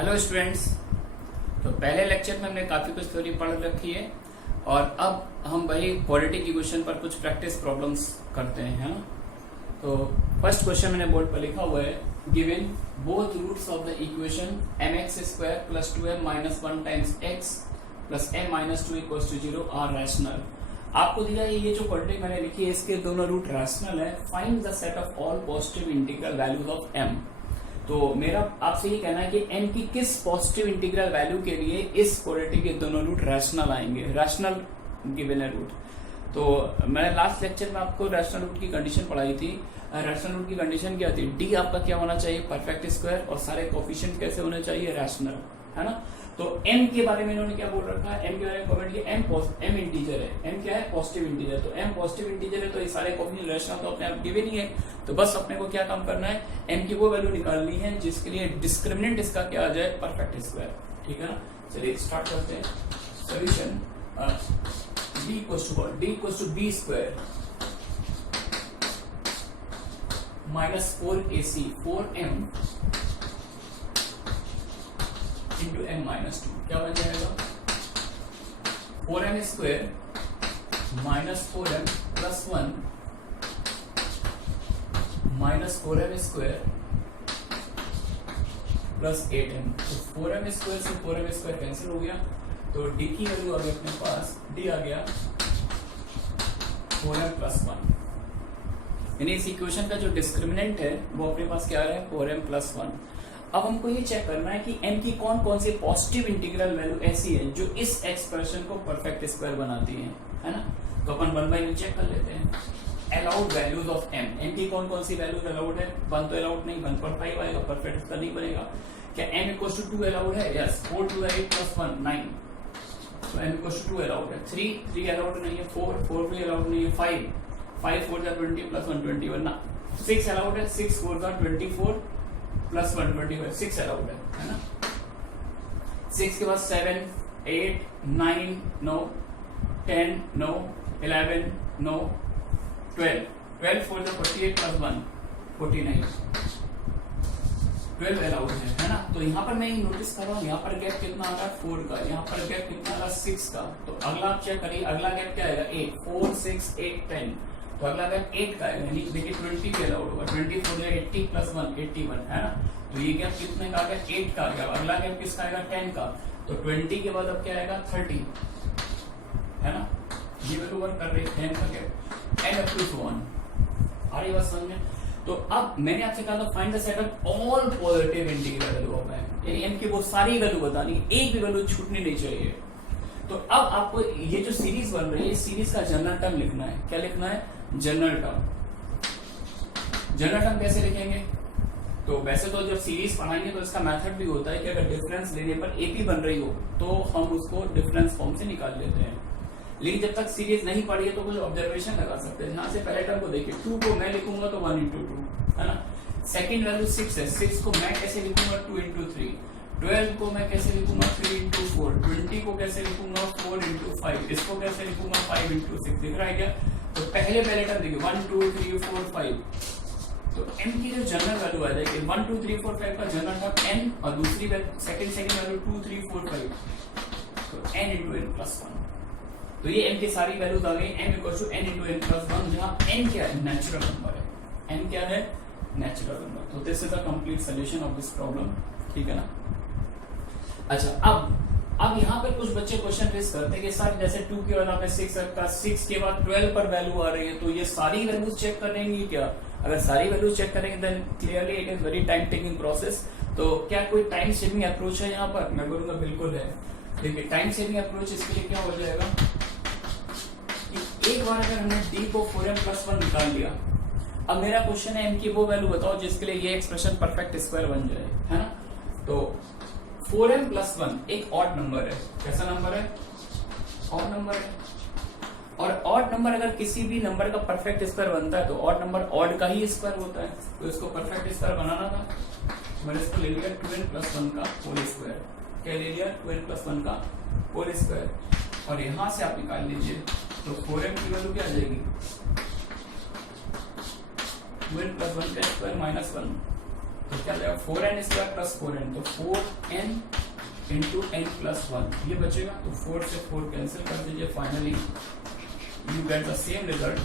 Hello students. तो पहले lecture में हमने काफी कुछ थ्योरी पढ़ रखी है और अब हम वही क्वाड्रेटिक इक्वेशन पर कुछ प्रैक्टिस प्रॉब्लम्स करते हैं, है ना। तो फर्स्ट क्वेश्चन मैंने बोर्ड पर लिखा हुआ है, given both roots of the equation mx² + 2m - 1 times x + m - 2 = 0 are rational. आपको दिया है ये जो क्वाड्रेटिक मैंने लिखी है इसके दोनों रूट रैशनल है। Find the set of all positive integral values of m। तो मेरा आपसे ये कहना है कि m की किस पॉजिटिव इंटीग्रल वैल्यू के लिए इस क्वाड्रेटिक के दोनों रूट रैशनल आएंगे। रैशनल गिवन है रूट। तो मैंने लास्ट लेक्चर में आपको रैशनल रूट की कंडीशन पढ़ाई थी। रैशनल रूट की कंडीशन क्या थी, डी आपका क्या होना चाहिए, परफेक्ट स्क्वायर, और सारे कोफिशिएंट कैसे होने चाहिए, रैशनल, है ना। तो m के बारे में इन्होंने क्या बोल रखा है, m के बारे में कमेंट किया, m इंटीजर है, m क्या है, पॉजिटिव इंटीजर। तो m पॉजिटिव इंटीजर है तो ये सारे कोफिशिएंट रैशनल तो अपने आप गिवन ही है। तो बस अपने को क्या काम करना है, m की वो वैल्यू निकालनी है जिसके लिए डिस्क्रिमिनेंट इसका क्या आ जाए, परफेक्ट स्क्वायर। ठीक है ना। चलिए स्टार्ट करते हैं। Solution d = b² - 4ac 4m into m - 2 क्या बन जाएगा, 4m² - 4m + 1 - 4m² + 8m। तो 4m² से 4m² कैंसिल हो गया, तो d की वैल्यू आ गई अपने पास, d आ गया 4m + 1। यानी इस इक्वेशन का जो डिस्क्रिमिनेंट है वो अपने पास क्या है, 4m + 1। अब हमको ये चेक करना है कि m की कौन कौन सी पॉजिटिव इंटीग्रल वैल्यू ऐसी है जो इस एक्सप्रेशन को परफेक्ट स्क्वायर बनाती है ना। तो अपन 1 बाय 1 चेक कर लेते हैं। अलाउड वैल्यूज ऑफ m की कौन कौन सी वैल्यूज अलाउड है, 1 तो अलाउड नहीं, 1 पर 5 आएगा, परफेक्ट इसका नहीं बनेगा। क्या m = 2 अलाउड है, यस, 4 × 8 + 1 9, तो m = 2 अलाउड है। 3 अलाउड नहीं है, 4 भी अलाउड नहीं है, 5 4 = 20 + 1 21 ना। 6 अलाउड है, 6 4 = 24 + 1 25, 6 अलाउड है ना। 6 के बाद 7 8 9 नो, 10 नो, 11 नो, 12 4 = 48 + 1 49, 12 अलाउड है ना। तो यहाँ पर मैं नोटिस कर रहा हूँ, यहाँ पर गैप कितना आ रहा है, 4 का, यहाँ पर गैप कितना आ रहा है, 6 का। तो अगला आप चेक करिए, अगला गैप क्या आएगा, 8 4 6 8 10, तो अगला गैप 8 का है, यानी देखिए 20 पे अलाउड होगा, 24 = 80 + 1 81, है ना। तो ये गैप कितने का आ गया, 8 का आ गया। अगला गैप किसका आएगा, 10 का। तो 20 के बाद अब क्या आएगा, 30, है ना। ये वैल्यू वर्क कर रही है, 10 का gap, and up to so on. आ रही बात समझ में। तो अब मैंने आपसे कहा था find the set of all positive integral value of m, यानी m की वो सारी वैल्यू बतानी है, एक भी वैल्यू छूटनी नहीं चाहिए। तो अब आपको ये जो सीरीज बन रही है, सीरीज का जनरल टर्म लिखना है। क्या लिखना है, जनरल टर्म। जनरल टर्म कैसे लिखेंगे, तो वैसे तो जब सीरीज पढ़ाएंगे तो इसका मेथड भी होता है कि अगर डिफरेंस लेने पर AP बन रही हो तो हम उसको डिफरेंस फॉर्म से निकाल लेते हैं। लेकिन जब तक सीरीज नहीं पढ़ी है तो कुछ ऑब्जर्वेशन लगा सकते हैं। यहाँ से पहले टर्म को देखिए, 2 को मैं लिखूंगा तो 1 × 2, है ना। सेकंड वैल्यू 6 है, 6 को मैं कैसे लिखूंगा, 2 × 3। 12 को मैं कैसे लिखूंगा, 3 × 4। 20 को कैसे लिखूंगा, 4 × 5। इसको कैसे लिखूंगा, 5 × 6। दिख रहा है क्या। तो पहले टर्म देखिए, 1 2 3 4 5। तो m की जो जनरल वैल्यू आ जाएगी, 1 2 3 4 5 का जनरल टर्म n, और दूसरी सेकंड वैल्यू 2 3 4 5, तो n × n + 1। तो ये m की सारी वैल्यूज आ गई, m = n × n + 1, जहां n क्या है, नेचुरल नंबर है। n क्या है, नेचुरल नंबर। तो this is the complete solution of this problem. ठीक है ना। अच्छा, अब यहाँ पर कुछ बच्चे क्वेश्चन रेज करते हैं कि सर जैसे 2 के बाद आपने 6 रखा, 6 के बाद 12 पर वैल्यू आ रही है, तो ये सारी वैल्यूज चेक करेंगे क्या। अगर सारी वैल्यूज चेक करेंगे then clearly it is very time taking process. तो क्या कोई टाइम सेविंग अप्रोच है यहाँ पर, मैं बोलूंगा बिल्कुल है। देखिए टाइम सेविंग अप्रोच इसके लिए क्या हो जाएगा, एक बार अगर हमने d को 4m + 1 निकाल लिया, अब मेरा क्वेश्चन है m की वो वैल्यू बताओ जिसके लिए ये एक्सप्रेशन परफेक्ट स्क्वायर बन जाए, है ना। तो 4m + 1 एक ऑड नंबर है। कैसा नंबर है, ऑड नंबर है। और ऑड नंबर अगर किसी भी नंबर का परफेक्ट स्क्वायर बनता है तो ऑड नंबर ऑड का ही स्क्वायर होता है। तो इसको परफेक्ट स्क्वायर बनाना था, मैंने इसको ले लिया 2n + 1 का होल स्क्वायर। क्या ले लिया, 2n + 1 का होल स्क्वायर। और यहां से आप निकाल लीजिए, तो 4m की वैल्यू क्या आ जाएगी, 2n + 1 का स्क्वायर -1, तो क्या जाएगा 4n स्क्वायर प्लस 4n, तो 4n इंटू n प्लस 1 ये बचेगा। तो 4 से 4 कैंसिल कर दीजिए, finally you get the same result,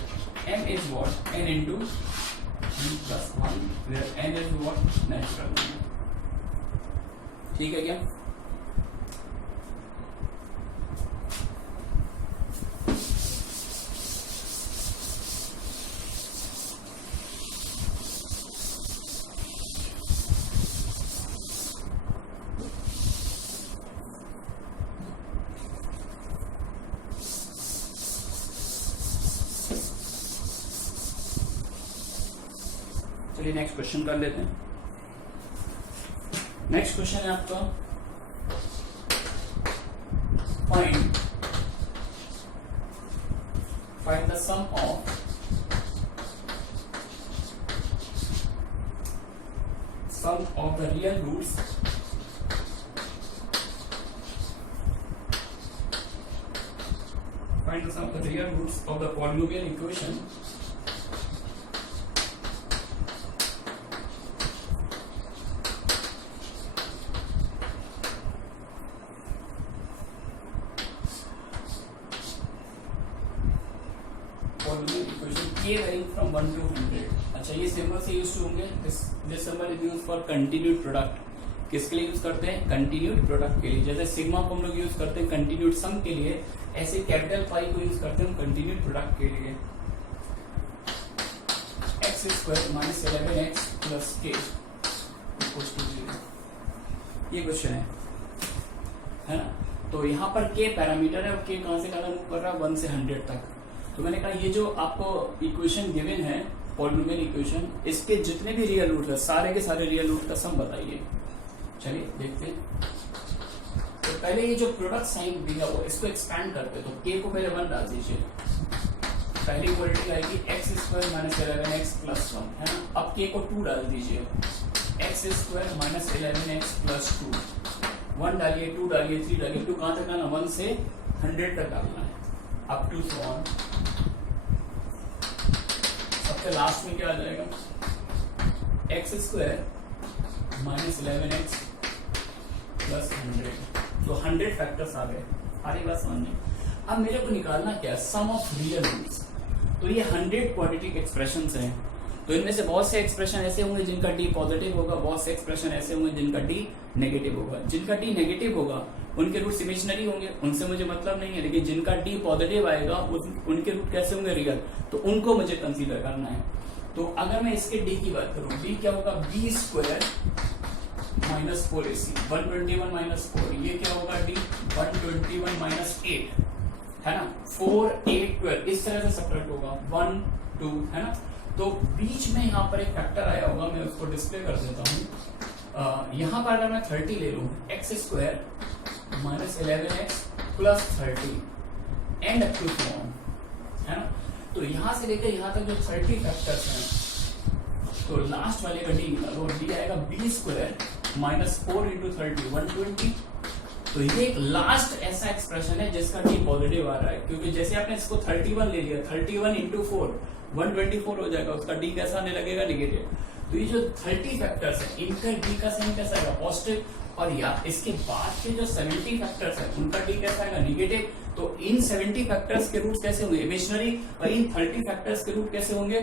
m is what n into n plus 1 where n is what natural number. ठीक है क्या? चलिए नेक्स्ट क्वेश्चन कर लेते हैं। नेक्स्ट क्वेश्चन है आपका find the sum of the real roots of the polynomial equation k varying from 1 to 100। अच्छा, ये सिंबल से यूज होंगे। This symbol is use for continued product. किसके लिए यूज करते हैं? कंटिन्यूड प्रोडक्ट के लिए। जैसे सिग्मा को हम लोग यूज करते हैं कंटिन्यूड सम के लिए, ऐसे कैपिटल पाई को यूज करते हैं कंटिन्यूड प्रोडक्ट के लिए। x square minus 11x plus k equals to 0, ये क्वेश्चन है ना। तो यहाँ पर k पैरामीटर है और k कहां से कहां मूव कर रहा है? 1 से 100 तक। तो मैंने कहा ये जो आपको इक्वेशन गिवन है पॉलिनोमियल इक्वेशन, इसके जितने भी रियल रूट है सारे के सारे रियल रूट का सम बताइए। चलिए देखते हैं। तो पहले ये जो प्रोडक्ट साइन दिया वो इसको एक्सपैंड करते, तो k को पहले 1 डाल दीजिए। पहली इक्वालिटी आएगी x square minus 11x plus 1, है ना। अब k को 2 डाल दीजिए, x square minus 11x plus 2, 1 डालिए, 2 डालिए, 3 डालिए, 2 कहां तक आना? 1 से 100 तक डालना है, अप टू सो ऑन। सबसे लास्ट में क्या आ जाएगा? X square minus 11x plus 100, तो 100 फैक्टर्स आ गए। सारी बात समझ में। अब मेरे को निकालना क्या है? सम ऑफ रियल रूट्स। तो ये 100 क्वाड्रेटिक एक्सप्रेशंस हैं। तो इनमें से बहुत से एक्सप्रेशन ऐसे होंगे जिनका डी पॉजिटिव होगा, बहुत से एक्सप्रेशन ऐसे होंगे जिनका डी नेगेटिव होगा। जिनका डी नेगेटिव होगा उनके रूट्स इमेजिनरी होंगे, उनसे मुझे मतलब नहीं है। लेकिन जिनका डी पॉजिटिव आएगा उनके रूट कैसे होंगे? रियल। तो उनको मुझे कंसीडर करना है। तो अगर मैं इसके डी की बात करूं, डी क्या होगा? B square minus 4ac, 121 minus 4, ये क्या होगा? डी 121 माइनस 8, है ना। 4 8 12 इस तरह से सब्ट्रैक्ट होगा, 1 2, है ना। तो बीच में यहाँ पर एक फैक्टर आया होगा, मैं उसको डिस्प्ले कर देता हूँ। यहाँ पर अगर मैं 30 ले लूँ, x square minus 11x plus 30 and up to so on, है ना। तो यहाँ से लेकर यहाँ तक जो 30 फैक्टर्स हैं, तो लास्ट वाले का डी निकालो, डी आएगा बी स्क्वायर माइनस 4 इंटू 30 120। तो ये एक लास्ट ऐसा एक्सप्रेशन है जिसका डी पॉजिटिव आ रहा है, क्योंकि जैसे आपने इसको 31 ले लिया, 31 इंटू 4 124 हो जाएगा, उसका डी कैसा आने लगेगा? नेगेटिव। तो ये जो 30 फैक्टर्स है इनका डी का साइन कैसा आएगा? पॉजिटिव। और या इसके बाद के जो 70 फैक्टर्स है उनका डी कैसा आएगा? नेगेटिव। तो इन 70 फैक्टर्स के रूट्स कैसे होंगे? इमेजिनरी। और इन 30 फैक्टर्स के रूट कैसे होंगे?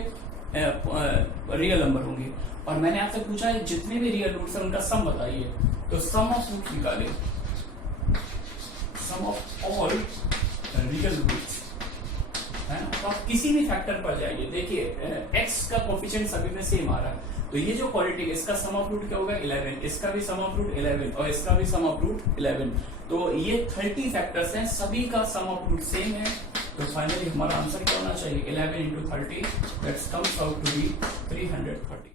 रियल नंबर होंगे। और मैंने आपसे पूछा है जितने भी रियल रूट्स हैं उनका सम बताइए। तो सम ऑफ रूट्स निकाले, सम ऑफ ऑल रियल रूट्स, है ना। तो आप किसी भी फैक्टर पर जाइए, देखिए x का कोफिशिएंट सभी में सेम आ रहा है। तो ये जो क्वालिटी है इसका सम ऑफ रूट क्या होगा? 11, इसका भी सम ऑफ रूट 11 और इसका भी सम ऑफ रूट 11। तो ये 30 फैक्टर्स हैं, सभी का सम ऑफ रूट सेम है। तो फाइनली हमारा आंसर क्या होना चाहिए? 11 into 30 that's comes out to be 330।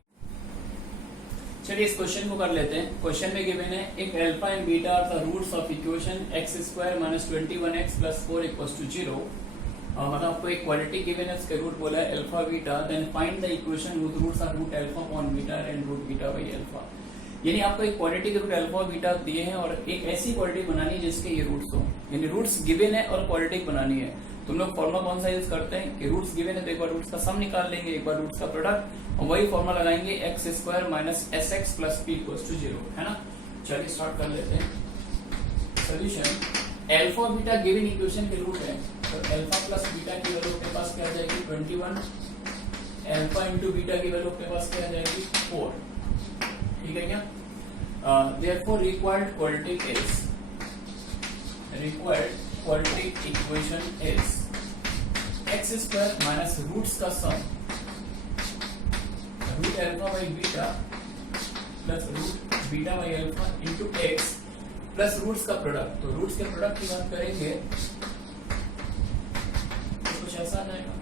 चलिए इस क्वेश्चन को कर लेते हैं। क्वेश्चन में गिवन है एक alpha and beta are the roots of equation x square minus 21x plus 4 equals to 0। मतलब आपको एक क्वालिटी गिवन है, उसके रूट बोला है alpha beta, then find the equation whose roots are root alpha upon beta and root beta by alpha. यानी आपको एक क्वालिटी के रूट अल्फा बीटा दिए हैं और एक ऐसी क्वालिटी बनानी है जिसके ये रूट्स हो, यानी रूट्स गिवन है और क्वालिटी बनानी है। तुम लोग फॉर्मूला कौन सा यूज करते हैं कि रूट्स गिवन है तो एक बार रूट्स का सम निकाल लेंगे, एक बार रूट्स का प्रोडक्ट, और वही फॉर्मूला लगाएंगे x square minus s x plus p equals to 0, है ना। चलिए स्टार्ट कर लेते हैं। सोल्यूशन, अल्फा और बीटा गिवन इक्वेशन के रूट है, तो अल्फा प्लस बीटा की वैल्यू अपने पास क्या आ जाएगी 21, अल्फा इंटू बीटा की वैल्यू अपने पास क्या आ जाएगी 4, ठीक है क्या। Therefore required quadratic equation is x square minus roots का sum root alpha by beta plus root beta by alpha into x plus roots का प्रोडक्ट। तो रूट्स के प्रोडक्ट की बात करेंगे तो कुछ ऐसा आ जाएगा,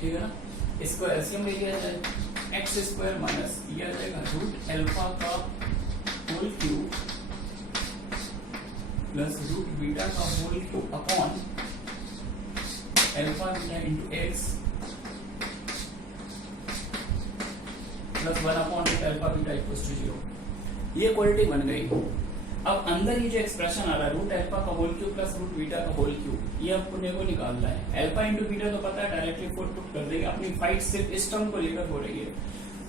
ठीक है ना। इसको एलसीएम ले लिया जाए, एक्स स्क्वायर माइनस ये आ जाएगा रूट अल्फा का whole cube plus root beta का whole cube upon alpha beta into x plus 1 upon root alpha beta equals to 0। ये क्वालिटी बन गई। अब अंदर ये जो एक्सप्रेशन आ रहा है रूट अल्फा का whole cube plus root beta का होल क्यूब, ये अपने को निकालना है। अल्फा इंटू बीटा तो पता है, डायरेक्टली पुट कर देंगे, अपनी फाइट सिर्फ इस टर्म को लेकर हो रही है।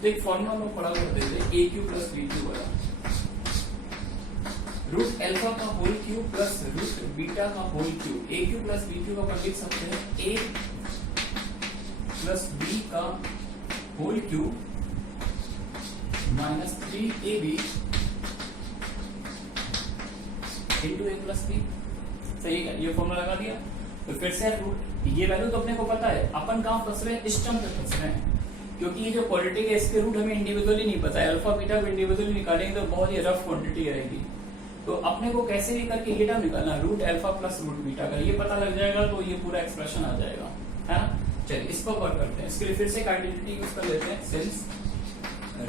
तो एक फॉर्मूला में पढ़ा कर देते a cube plus b cube वाला, रूट अल्फा का whole cube plus root beta का whole cube. A cube plus b cube का लिख सकते हैं ए प्लस बी का whole cube minus 3ab into a plus b, सही है। ये फॉर्मूला लगा दिया। तो फिर से रूट, ये वैल्यू तो अपने को पता है, अपन कहाँ फंस रहे हैं, इस टर्म पे फंस रहे हैं, क्योंकि ये जो क्वांटिटी है इसके रूट हमें इंडिविजुअली नहीं पता है। अल्फा बीटा को इंडिविजुअली निकालेंगे तो बहुत ही रफ क्वांटिटी आएगी। तो अपने को कैसे भी करके ये टर्म निकालना, root alpha plus root beta का, ये पता लग जाएगा तो ये पूरा एक्सप्रेशन आ जाएगा, है ना। चलिए इसको वर्क करते हैं। इसके लिए फिर से एक आइडेंटिटी यूज कर लेते हैं, since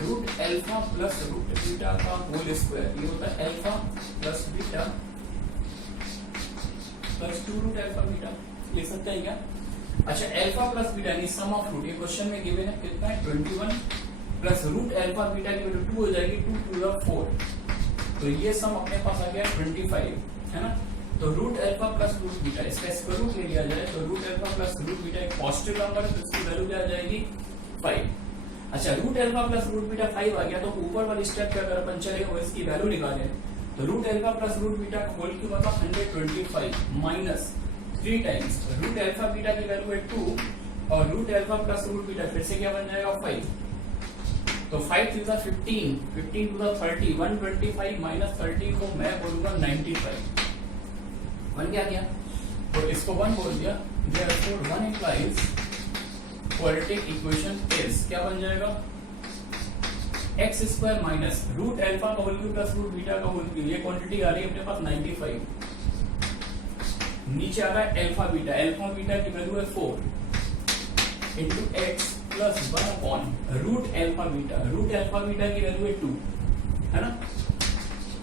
root alpha plus root beta का होल स्क्वायर, ये होता है alpha plus beta plus 2 root alpha beta, लिख सकते हैं क्या। अच्छा, अल्फा प्लस बीटा यानी सम ऑफ रूट, ये क्वेश्चन में गिवन है कितना है 21 प्लस रूट अल्फा बीटा की वैल्यू 2 हो जाएगी, 2 टू द 4, तो ये सम अपने पास आ गया 25, है ना। तो root alpha plus root beta, इसका स्क्वायर रूट ले लिया जाए तो root alpha plus root beta एक पॉजिटिव नंबर है, तो इसकी वैल्यू क्या आ जाएगी 5। अच्छा, root alpha plus root beta 5 आ गया, तो ऊपर वाली स्टेप पे अगर अपन चलेंगे वो इसकी वैल्यू निकालें, तो root alpha plus root beta का होल क्यूब मतलब 125 minus 3 times root alpha beta की वैल्यू है 2 और root alpha plus root beta फिर से क्या बन जाएगा 5, तो 5 to the 15, 15 to the 30, 125 minus 30 को मैं बोलूंगा 95, बन गया। तो इसको 1 बोल दिया, therefore 1 implies quadratic equation is क्या बन जाएगा x square minus root alpha का whole cube plus root beta का होल क्यूब, ये क्वांटिटी आ रही है अपने पास 95, नीचे आ रहा है अल्फा बीटा की वैल्यू है 4 into x plus 1 upon root alpha beta की वैल्यू है 2, है ना।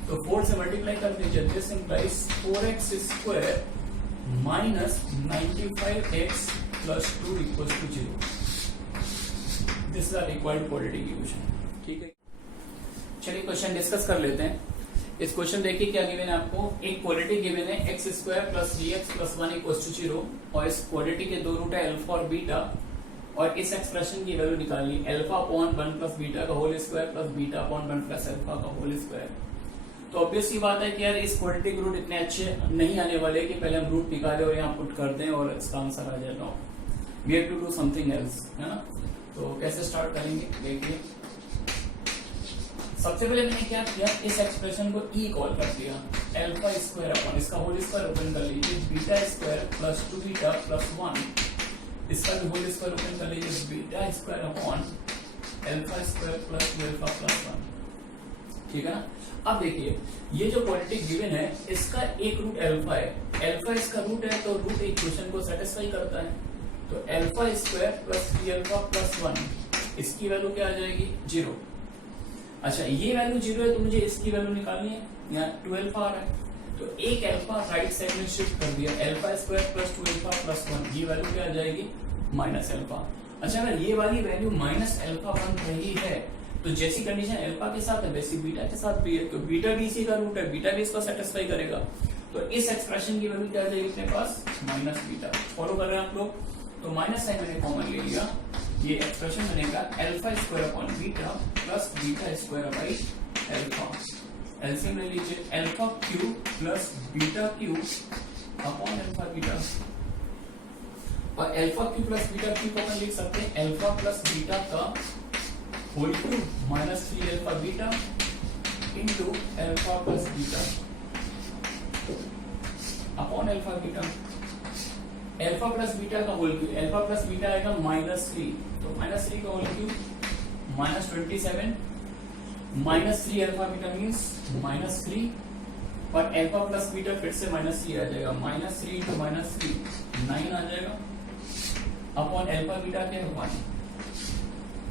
तो 4 से मल्टीप्लाई कर दीजिए, this implies 4x square minus 95x plus 2 equals to 0। This is the required quadratic equation, ठीक है। चलिए क्वेश्चन डिस्कस कर लेते हैं। इस क्वेश्चन देखिए क्या गिवन है आपको, एक क्वाड्रेटिक गिवन है x square plus b x plus 1 equals to 0 और इस क्वाड्रेटिक के दो रूट है अल्फा और बीटा, और इस एक्सप्रेशन की वैल्यू निकालनी अल्फा अपॉन 1 प्लस बीटा का whole square plus beta upon 1 plus alpha का होल स्क्वायर। तो ऑब्वियस सी बात है कि यार इस क्वाड्रेटिक रूट इतने अच्छे नहीं आने वाले कि पहले हम रूट निकालें और यहाँ पुट कर दें और इसका आंसर आ जाएगा। We have to do something else, है ना। तो कैसे स्टार्ट करेंगे देखिए। सबसे पहले मैंने क्या किया, इस एक्सप्रेशन को ई कॉल कर दिया, अल्फा स्क्वायर अपॉन इसका होल स्क्वायर ओपन कर लीजिए, beta square plus 2 beta plus 1, इसका भी होल स्क्वायर ओपन कर लीजिए, beta square upon alpha square plus 2 alpha plus 1, ठीक है ना। अब देखिए ये जो क्वाड्रेटिक गिवन है इसका एक रूट अल्फा है, अल्फा इसका रूट है तो रूट इक्वेशन को सेटिस्फाई करता है, तो alpha square plus 3 alpha plus 1 इसकी वैल्यू क्या आ जाएगी 0। अच्छा, ये वैल्यू 0 है तो मुझे इसकी वैल्यू निकालनी है, यहाँ 2 अल्फा आ रहा है तो एक अल्फा राइट साइड में शिफ्ट कर दिया, alpha square plus 2 alpha plus 1, ये वैल्यू क्या आ जाएगी माइनस अल्फा। अच्छा, अगर ये वाली वैल्यू माइनस अल्फा बन रही है तो जैसी कंडीशन अल्फा के साथ है वैसी बीटा के साथ भी है, तो बीटा भी इसी का रूट है, बीटा भी इसको सेटिस्फाई करेगा। तो इस एक्सप्रेशन की वैल्यू क्या आ जाएगी अपने पास माइनस बीटा। फॉलो कर रहे हैं आप लोग? तो माइनस साइन मैंने कॉमन ले लिया, ये एक्सप्रेशन बनेगा alpha square upon beta plus beta square by alpha. LCM ले लीजिए, alpha cube plus beta cube upon alpha beta, और alpha cube plus beta cube को अपन लिख सकते हैं अल्फा प्लस बीटा का whole cube minus 3 alpha beta into alpha plus beta upon alpha beta. Alpha plus beta का whole cube, alpha plus beta आएगा -3, तो -3 का whole cube -27 -3 alpha beta means -3, और अल्फा प्लस बीटा फिर से -3 आ जाएगा, -3 into -3 9 आ जाएगा अपॉन अल्फा बीटा के 1।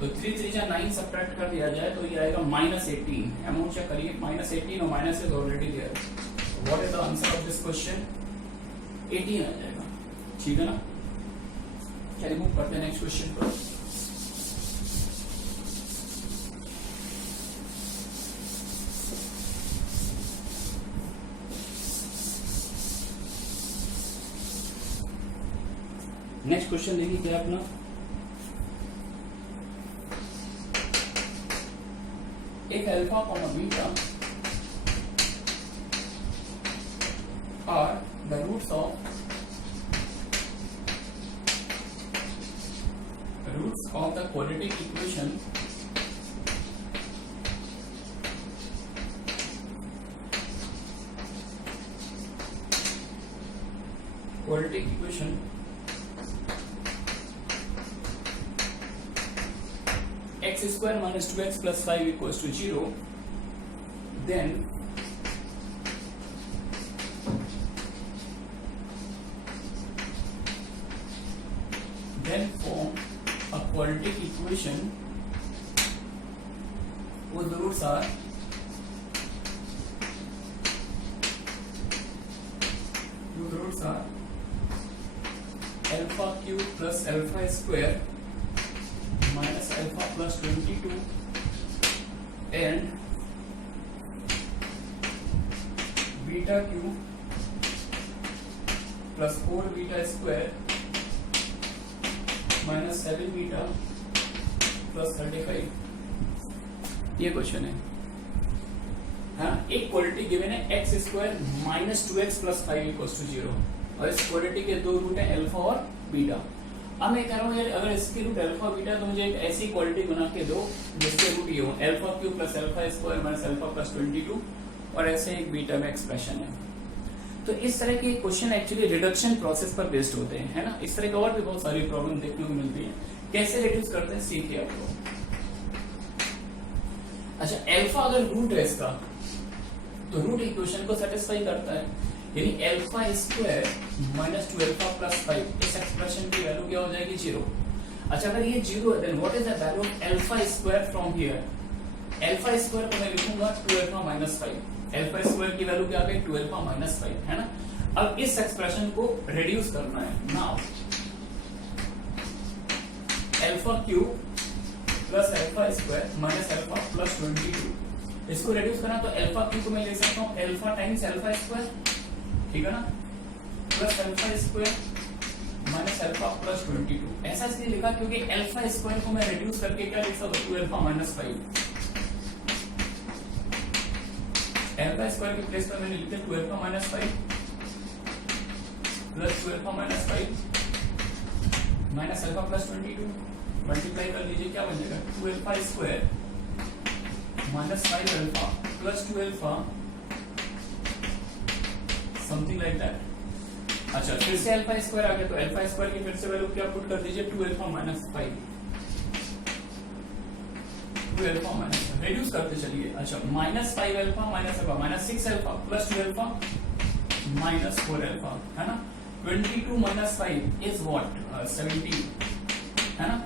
तो 3 3 जा 9 सब्ट्रैक्ट कर दिया जाए तो ये आएगा -18। अमाउंट चेक करिए, -18 और minus is already there. What is the answer of this question? 18 आ जाएगा, ठीक है ना। चलिए मूव करते हैं नेक्स्ट क्वेश्चन पर। नेक्स्ट क्वेश्चन देखिए क्या अपना, एक alpha comma beta are the roots of the quadratic equation x square minus 2x plus 5 equals to 0, then form a quadratic equation whose roots are alpha cube plus alpha square minus alpha plus 22 and beta cube plus 4 beta square minus 7 beta plus 35। ये question है। हाँ, एक quadratic given है x square minus 2x plus 5 equals to 0, और इस quadratic के दो root है अल्फा और बीटा। अब मैं कह रहा हूँ यार अगर इसके रूट अल्फा बीटा तो मुझे एक ऐसी क्वाड्रेटिक बना के दो जिसके रूट ये हो alpha cube plus alpha square minus alpha plus 22, और ऐसे एक बीटा में एक्सप्रेशन है। तो इस तरह के क्वेश्चन एक्चुअली रिडक्शन प्रोसेस पर बेस्ड होते हैं, है ना। इस तरह के और भी बहुत सारी प्रॉब्लम देखने को मिलती है। कैसे रिड्यूस करते हैं सीखिए आप लोग। अच्छा, अल्फा अगर रूट है इसका तो रूट इक्वेशन को सेटिस्फाई करता है, यानी alpha square minus 2 alpha plus 5 इस एक्सप्रेशन की वैल्यू क्या हो जाएगी 0। अच्छा, अगर ये 0 है then what is the value of alpha square from here? Alpha square को मैं लिखूंगा 2 अल्फा माइनस 5। अल्फा स्क्वायर की वैल्यू क्या आ गई 2 अल्फा माइनस 5, है ना। अब इस एक्सप्रेशन को रिड्यूस करना है। Now alpha cube plus alpha square minus alpha plus 22, इसको रिड्यूस करना तो अल्फा क्यूब को मैं ले सकता हूँ अल्फा टाइम्स अल्फा स्क्वायर, ठीक है ना, plus alpha square minus alpha plus 22। ऐसा इसलिए लिखा क्योंकि अल्फा स्क्वायर को मैं रिड्यूस करके क्या लिख सकता हूँ 2 अल्फा माइनस 5। अल्फा स्क्वायर के प्लेस पर मैंने लिखा 2 alpha minus 5 plus 2 alpha minus 5 minus alpha plus 22, multiply कर लीजिए क्या बन जाएगा 2 alpha square minus 5 alpha plus 2 alpha something like that. अच्छा, फिर से अल्फा स्क्वायर आ गया तो अल्फा स्क्वायर की फिर से वैल्यू क्या पुट कर दीजिए 2 alpha minus 5, 2 alpha minus, reduce करते चलिए। अच्छा, minus 5 alpha minus alpha minus 6 alpha plus 2 alpha minus 4 alpha, है ना। 22 माइनस 5 इज व्हाट 17, है ना।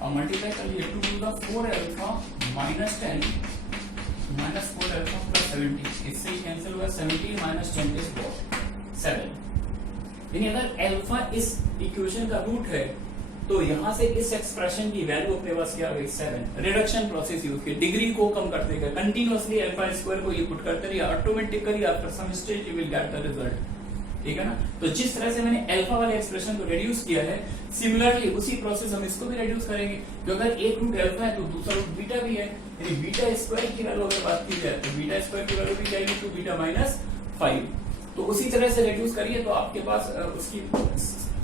और मल्टीप्लाई कर लिए 2 to the 4 alpha minus 10 minus 4 alpha plus 70, इससे ही कैंसिल हुआ 17 माइनस 10 इज व्हाट 7। यानी अगर अल्फा इस इक्वेशन का रूट है तो यहां से इस एक्सप्रेशन की वैल्यू अपने पास क्या आ गई 7। रिडक्शन प्रोसेस यूज की, डिग्री को कम करते गए, कंटिन्यूअसली अल्फा स्क्वायर को ये पुट करते रहिए, automatically after some stage you will get the result. ठीक है ना। तो जिस तरह से मैंने अल्फा वाले एक्सप्रेशन को रिड्यूस किया है, सिमिलरली उसी प्रोसेस हम इसको भी रिड्यूस करेंगे। तो अगर एक रूट अल्फा है तो दूसरा रूट बीटा भी है, यानी बीटा स्क्वायर की वैल्यू अगर बात की जाए तो बीटा स्क्वायर की वैल्यू भी जाएगी टू बीटा माइनस 5। तो उसी तरह से रिड्यूस करिए तो आपके पास उसकी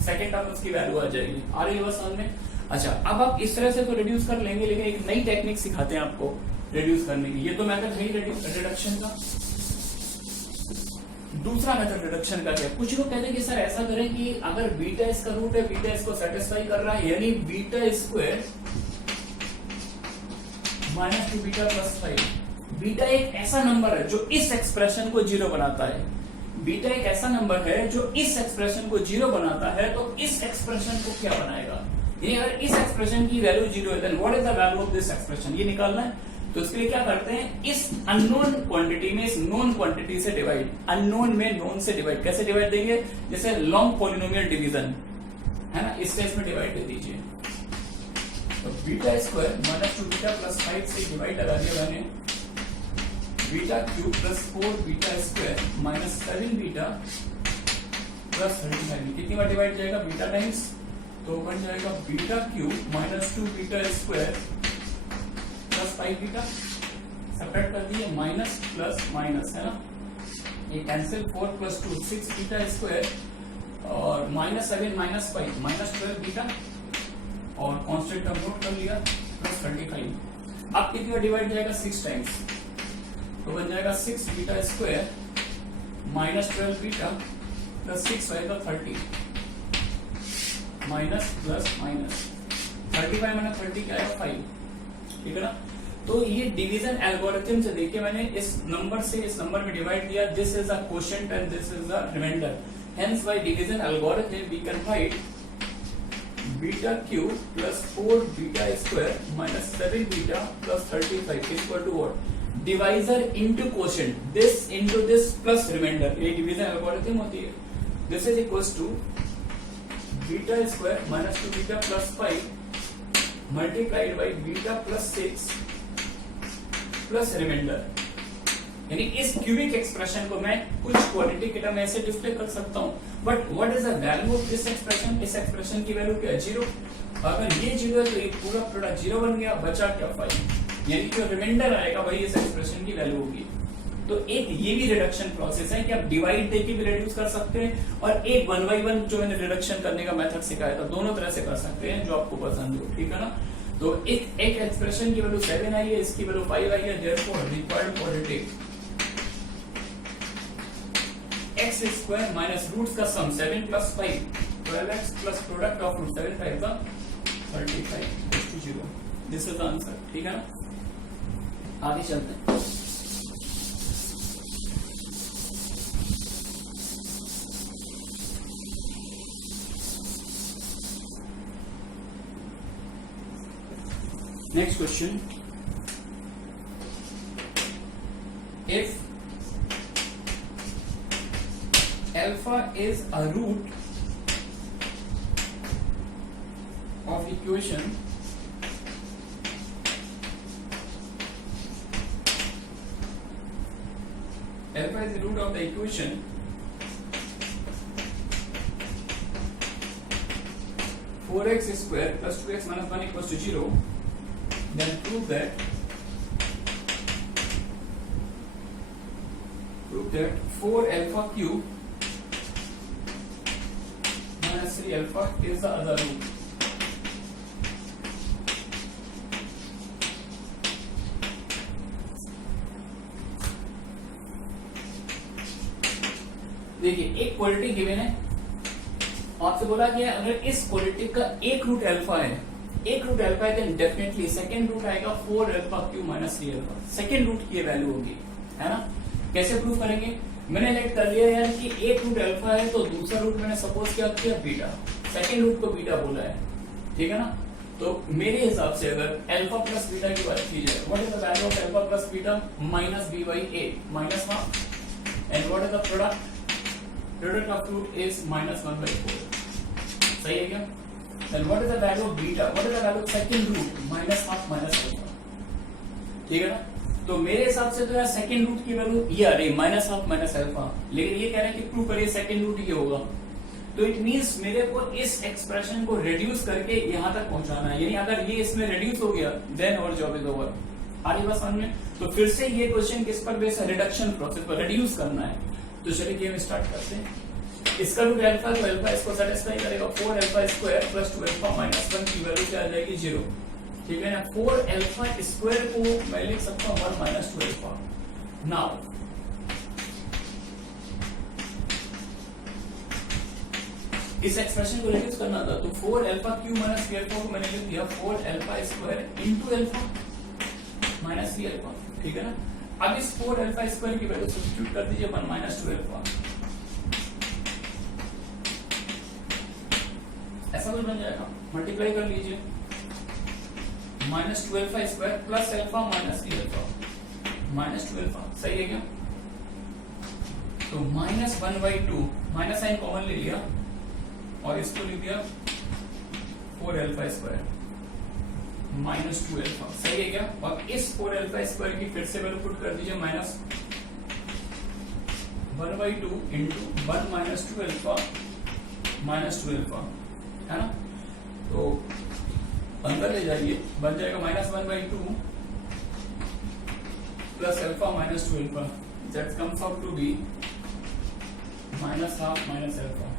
सेकंड टर्म उसकी वैल्यू आ जाएगी। आ रही है बस समझ में। अच्छा, अब आप इस तरह से तो रिड्यूस कर लेंगे, लेकिन एक नई टेक्निक सिखाते हैं आपको रिड्यूस करने की। ये तो मेथड है ही रिडक्शन का। दूसरा मेथड रिडक्शन का क्या, कुछ लोग कहते हैं कि सर ऐसा करें कि अगर बीटा इसका रूट है, बीटा इसको सेटिस्फाई कर रहा है, यानी beta square minus 2 beta plus 5। Beta एक ऐसा नंबर है जो इस एक्सप्रेशन को 0 बनाता है। बीटा एक ऐसा नंबर है जो इस एक्सप्रेशन को 0 बनाता है, तो इस एक्सप्रेशन को क्या बनाएगा, यानी अगर इस एक्सप्रेशन की वैल्यू 0 है, then what is the value of this expression, ये निकालना है। तो इसके लिए क्या करते हैं, इस अननोन क्वांटिटी में इस नोन क्वांटिटी से डिवाइड, अननोन में नोन से डिवाइड। कैसे डिवाइड देंगे, जैसे लॉन्ग पॉलिनोमियल डिवीजन है ना, इस केस में डिवाइड दे दीजिए। तो beta square minus 2 beta plus 5 से डिवाइड लगा दिया मैंने, beta cube plus 4 beta square minus 7 beta plus 35। कितनी बार डिवाइड जाएगा, बीटा टाइम्स, तो बन जाएगा beta cube minus 2 beta square plus 5 beta. Separate कर दिए, माइनस प्लस माइनस है ना, ये कैंसिल, 4 प्लस 2 6 बीटा स्क्वायर और माइनस 7 माइनस 5 माइनस 12 बीटा और कांस्टेंट टर्म नोट कर लिया प्लस 35। अब कितनी बार डिवाइड जाएगा, 6 टाइम्स, तो बन जाएगा 6 beta square minus 12 beta plus 6 आएगा 30 माइनस प्लस माइनस 35 माइनस 30 क्या आएगा 5। ठीक है ना। तो ये डिवीजन एल्गोरिथम से देखिए, मैंने इस नंबर से इस नंबर में डिवाइड दिया, this is a quotient and this is a remainder, hence by division algorithm we can write beta cube plus 4 beta square minus 7 beta plus 35 equal to what, divisor into quotient, this into this plus remainder, ये division algorithm होती है। This is equals to beta square minus 2 beta plus 5 multiplied by beta plus 6 plus remainder, यानी इस cubic expression को मैं कुछ qualitative term ऐसे display कर सकता हूं, but what is the value of this expression, इस एक्सप्रेशन की वैल्यू क्या है 0। अगर ये 0 है तो ये पूरा प्रोडक्ट 0 बन गया, बचा क्या 5, यानी जो रिमाइंडर आएगा वही इस एक्सप्रेशन की वैल्यू होगी। तो एक ये भी रिडक्शन प्रोसेस है कि आप डिवाइड देके भी रिड्यूस कर सकते हैं, और एक 1 by 1 जो मैंने रिडक्शन करने का मेथड सिखाया था, दोनों तरह से कर सकते हैं जो आपको पसंद हो। ठीक है ना। तो एक एक्सप्रेशन की वैल्यू 7 आई है, इसकी वैल्यू 5 आई है, therefore required quadratic x square minus roots का sum 7 plus 5 12x plus product of root 7 5 का 35 to 0। This is the answer. ठीक है ना। आगे चलते हैं। Next question. If alpha is a root of equation alpha is the root of the equation 4x square plus 2x minus 1 equals to 0, then prove that 4 alpha cube minus 3 alpha is the other root. देखिए, एक quality given है, आपसे बोला गया अगर इस quality का एक रूट अल्फा है, देन डेफिनेटली सेकंड रूट आएगा 4 alpha cube minus 3 alpha, second root की वैल्यू होगी, है ना। कैसे प्रूव करेंगे, मैंने लेट कर लिया यार कि एक रूट अल्फा है, तो दूसरा रूट मैंने सपोज क्या किया बीटा, सेकंड रूट को बीटा बोला है। ठीक है ना। तो मेरे हिसाब से अगर अल्फा प्लस बीटा की बात की जाए, what is the value of alpha plus beta, minus b by a minus 1, and what is the product of root is minus 1 by 4। सही है क्या। then what is the value of beta, what is the value of second root, minus half minus alpha, ठीक है ना। तो मेरे हिसाब से तो यार सेकंड रूट की वैल्यू ये आ रही माइनस हाफ माइनस अल्फा, लेकिन ये कह रहे हैं कि प्रूव करिए सेकंड रूट ये होगा, तो इट मींस मेरे को इस एक्सप्रेशन को रिड्यूस करके यहां तक पहुंचाना है, यानी अगर ये इसमें रिड्यूस हो गया then our job is over. आ रही बात समझ में? तो फिर से ये क्वेश्चन किस पर बेस है, रिडक्शन प्रोसेस पर, रिड्यूस करना है। तो चलिए गेम स्टार्ट करते हैं। इसका रूट अल्फा, तो अल्फा इसको सेटिस्फाई करेगा, 4 alpha square plus 2 alpha minus 1 की वैल्यू क्या आ जाएगी 0, ठीक है ना। 4 अल्फा स्क्वायर को मैं लिख सकता हूँ 1 माइनस 2 अल्फा। नाउ इस एक्सप्रेशन को रिड्यूस करना था, तो 4 अल्फा क्यू माइनस 3 अल्फा को मैंने लिख दिया 4 alpha square into alpha minus 3 alpha, ठीक है ना। अब इस 4 अल्फा स्क्वायर की वैल्यू सब्स्टिट्यूट कर दीजिए 1 माइनस 2 अल्फा, ऐसा कुछ बन जाएगा, मल्टीप्लाई कर लीजिए minus 2 alpha square plus alpha minus 3 alpha minus 2 alpha, सही है क्या। तो माइनस 1/2 माइनस साइन कॉमन ले लिया और इसको लिख दिया 4 अल्फा स्क्वायर माइनस 2 अल्फा, सही है क्या। और इस 4 अल्फा स्क्वायर की फिर से वैल्यू पुट कर दीजिए minus 1/2 into 1 minus 2 alpha minus 2 alpha, है ना। तो अंदर ले जाइए, बन जाएगा minus 1/2 plus alpha minus 2 alpha, that comes out to be minus half minus alpha.